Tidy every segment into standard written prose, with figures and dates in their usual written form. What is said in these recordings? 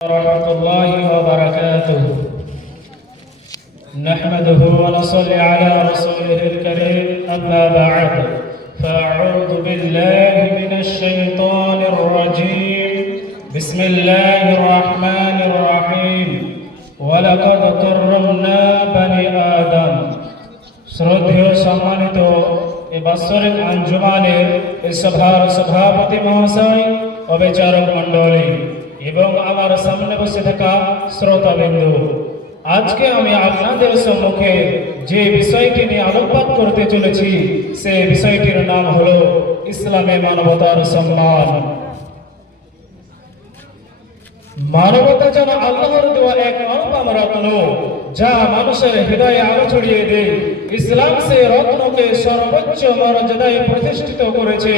ورحمة الله وبركاته. نحمده ونصلي على رسوله الكريم. أما بعد فأعوذ بالله من الشيطان الرجيم. بسم الله الرحمن الرحيم. ولقد كرمنا بني آدم. শ্রদ্ধেয় সম্মানিত এই বাৎসরিক আঞ্জুমানের সভার সভাপতি মহাশয় ও বিচারক মণ্ডলী এবং আমার সামনে বসে থাকা শ্রোতাবৃন্দ, আজকে আমি আপনাদের সম্মুখে যে বিষয়টি নিয়ে আলোকপাত করতে চলেছি সেই বিষয়টির নাম হলো ইসলামে মানবতার সম্মান। মানবতা যেন আল্লাহর দেওয়া এক অনুপম রত্ন, যা মানুষের হৃদয়ে আলো ছড়িয়ে দেয়। ইসলাম সেই রত্নকে সর্বোচ্চ মর্যাদায় প্রতিষ্ঠিত করেছে।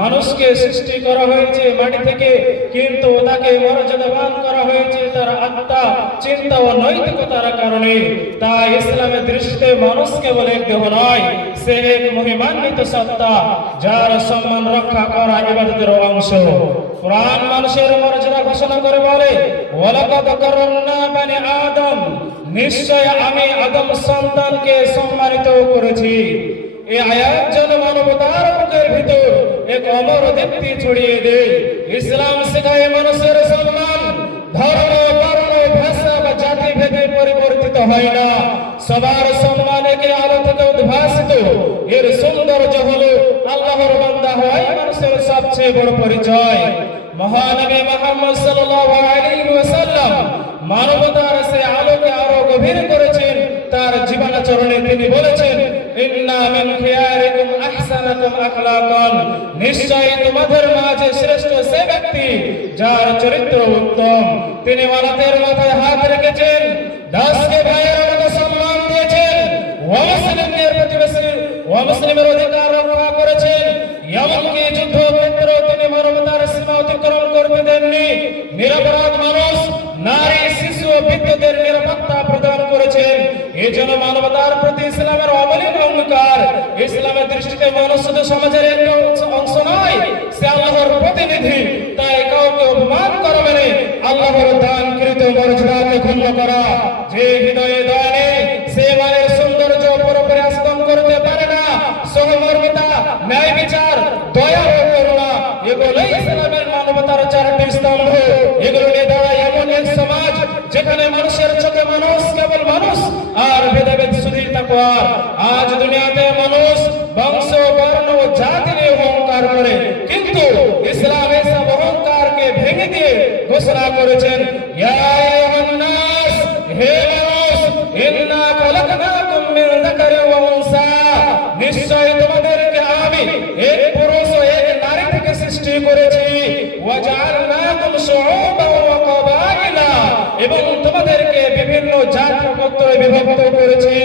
মানুষকে সৃষ্টি করা হয়েছে মাটি থেকে, কিন্তু তাকে মর্যাদাবান করা হয়েছে তার আত্মা, চিন্তা ও নৈতিকতার কারণে। তাই ইসলামের দৃষ্টিতে মানুষ কেবল এক দেহ নয়, সে এক মহিমান্বিত সত্তা, যার সম্মান রক্ষা করা ইবাদতের অংশ। কুরআন মানুষের মর্যাদা ঘোষণা করে বলে, ওয়ালাকাদ কাররামনা বানি আদম, নিশ্চয় আমি আদম সন্তানকে সম্মানিত করেছি। এই আয়াত যেন মানবতার বুকের ভিতর এক অমর দীপ্তি ছড়িয়ে দেয়। ইসলাম শেখায় মানুষের সম্মান ধর্ম, বর্ণ, ভাষা বা জাতি ভেদে পরিবর্তিত হয় না। সবার সম্মান একে আলো থেকে উদ্ভাসিত। এর সৌন্দর্য হলো আল্লাহর বান্দা হওয়াই মানুষের সবচেয়ে বড় পরিচয়। মহানবী মুহাম্মদ সাল্লাল্লাহু আলাইহি ওয়াসাল্লাম মানবতার সেই আলোকে আরো গভীর করেছেন। তার জীবনাচরণে তিনি বলেছেন, ইন্না মিন খিয়ারিকুম আহসানাকুম আখলাকান, নিশ্চয়ই তোমাদের মাঝে শ্রেষ্ঠ সে ব্যক্তি যার চরিত্র উত্তম। তিনি ওয়ালাদের মাথায় হাত রেখেছেন, দাসকে ভাইয়ের মতো সম্মান দিয়েছেন, মুসলিমদের প্রতিবেশী মুসলিমের অধিকার রক্ষা করেছেন। এমনকি যুদ্ধক্ষেত্রে তিনি মানবতার সীমা অতিক্রম করতে দেননি। নিরপরাধ মানুষ, নারী, শিশু ও বৃদ্ধদের নিরাপত্তা প্রদান করেছেন। এই জন্য মানবতার প্রতি ইসলামের অমলিন অঙ্গীকার। ইসলামের দৃষ্টিতে মানুষ শুধু সমাজের এক অংশ নয়, সে আল্লাহর প্রতিনিধি। তাই কাউকে অপমান করা মানে আল্লাহর দানকৃত মর্যাদাকে ক্ষুণ্ণ করা। যে হৃদয়ে দয়া নেই, সে মানের সৌন্দর্য পুরোপুরি আস্তম করতে পারে না। সহমর্মিতা, ন্যায় বিচার, দয়া ও করুণা, এগুলোই ইসলামের মানবতার চারটি স্তম্ভ। এগুলো নিয়ে দাঁড়ায় এমন এক সমাজ যেখানে মানুষের চোখে মানুষ কেবল মানুষ, আর ভেদাভেদ শুধুই তাকওয়া। আজ দুনিয়াতে মানুষ বংশ, বর্ণ ও জাতি নিয়ে অহংকার করে, কিন্তু ইসলাম এসব অহংকারকে ভেঙে দিয়ে ঘোষণা করেছেন, ইয়া আইয়ুহান নাস, হে মানুষ, ইন্না খলাকনাকুম মিন যাকারিন ওয়া উনসা, নিশ্চয় তোমাদেরকে আমি এক পুরুষ ও এক নারী থেকে সৃষ্টি করেছি। ওয়া জাআলনাকুম শুউবান ওয়া কাবাইলা, এবং তোমাদেরকে বিভিন্ন জাতি গোত্রে বিভক্ত করেছি।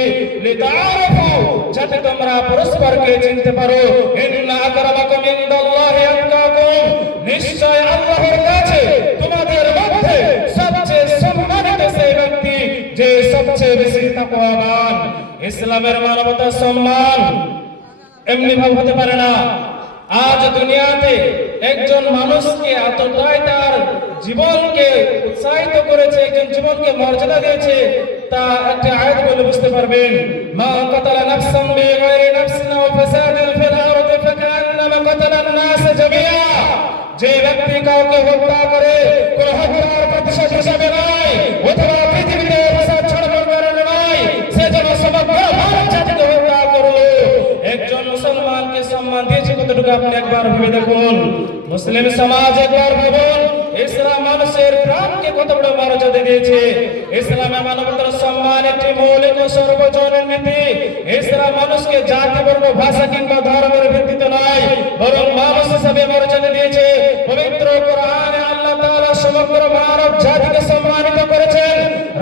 লিতাআরাফু, যাতে তোমরা পরস্পরকে চিনতে পারো। ইন্না আকরামাকুম ইনদাল্লাহি আতকাকুম, নিশ্চয় আল্লাহর কাছে তোমাদের মধ্যে সবচেয়ে সম্মানিত সেই ব্যক্তি যে সবচেয়ে বেশি তাকওয়াবান। ইসলামের মানবতার সম্মান এমনি ভাবে হতে পারে না। আজ দুনিয়াতে একজন মানুষকে এতটাই তার জীবনকে উৎসাহিত করেছে, একজন জীবনকে মর্যাদা দিয়েছে, তা একটা আয়াত বলে বুঝতে পারবেন। মা কাতালা নাফসান বিগাইরি নাফসিন ওয়া ফাসাদিন ফিল আরদি ফাকান্নামা কাতালান নাস জামিআ, যে ব্যক্তি কাউকে হত্যা করে কোন হত্যার প্রতিশোধ হিসেবে নয়, অথবা পৃথিবীতে ফাসাদ ছড়ানোর কারণে নয়, সে যেন সমগ্র মানব জাতিকে হত্যা করলো। একজন মুসলমানকে সম্মান দিয়েছে কতটুকু আপনি একবার ভেবে দেখুন। মুসলিম সমাজ একবার ভাবুন, ইসলাম মানুষের প্রাণকে কত বড় মর্যাদা দিয়েছে। ইসলামে মানবতার সম্মান একটি মৌলিক ও সর্বজনীন নীতি। ইসলাম মানুষকে জাতি, বর্ণ, ভাষা কিংবা ধর্মের ভিত্তিতে নয়, বরং মানুষ হিসেবে মর্যাদা দিয়েছে। পবিত্র কোরআনে আল্লাহ তাআলা সমগ্র মানব জাতিকে সম্মানিত করেছেন।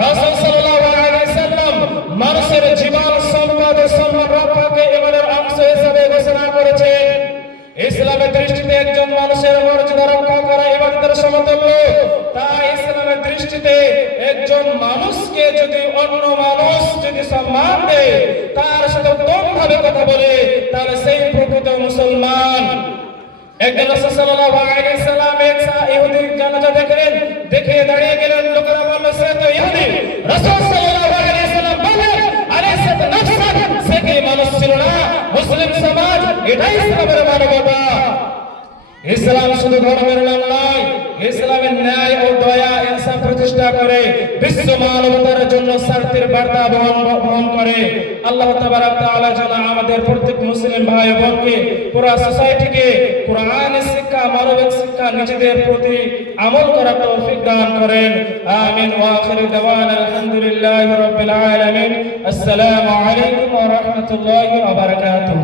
রাসূল সাল্লাল্লাহু আলাইহি ওয়াসাল্লাম মানুষের জীবন, সম্পদ ও সম্মান রক্ষাকে ইমানের অংশ হিসেবে ঘোষণা করেছেন। ইসলামের দৃষ্টিতে একজন মানুষের মর্যাদা রক্ষা করা ইবাদতের সমতুল্য। তাই ইসলামের দৃষ্টিতে একজন মানুষকে যদি অন্য মানুষ যদি সম্মান দেয়, তার সাথে উত্তম ভাবে কথা বলে, তাহলে সেই প্রকৃত মুসলমান। একদিন রাসূল সাল্লাল্লাহু আলাইহি সাল্লাম এক ইহুদির জানাজা দেখলেন, দেখে দাঁড়িয়ে গেলেন। লোকেরা বলল, সে তো ইহুদি। রাসূল সাল্লাল্লাহু আলাইহি সাল্লাম বললেন, আলাইসাত নাফসাক, সে কি মানুষ ছিল না? মুসলিম সমাজ, এটাই ইসলামের মানবতা। ইসলাম শুধু ধর্মের নাম নয়, ইসলামের ন্যায় ও দয়া ইনসাফ প্রতিষ্ঠা করে বিশ্ব মানবতার জন্য শান্তির বার্তা বহন করে। আল্লাহ তাবারক তাআলা যেন আমাদের প্রত্যেক মুসলিম ভাই বোনকে, পুরো সোসাইটিকে কোরআনের শিক্ষা, মানবিক শিক্ষা নিজেদের প্রতি আমল করার তৌফিক দান করেন। আমিন। ওয়া আখিরু দাওয়ানা আলহামদুলিল্লাহি রাব্বিল আলামিন। আসসালামু আলাইকুম ওয়া রাহমাতুল্লাহি ওয়া বারাকাতুহু।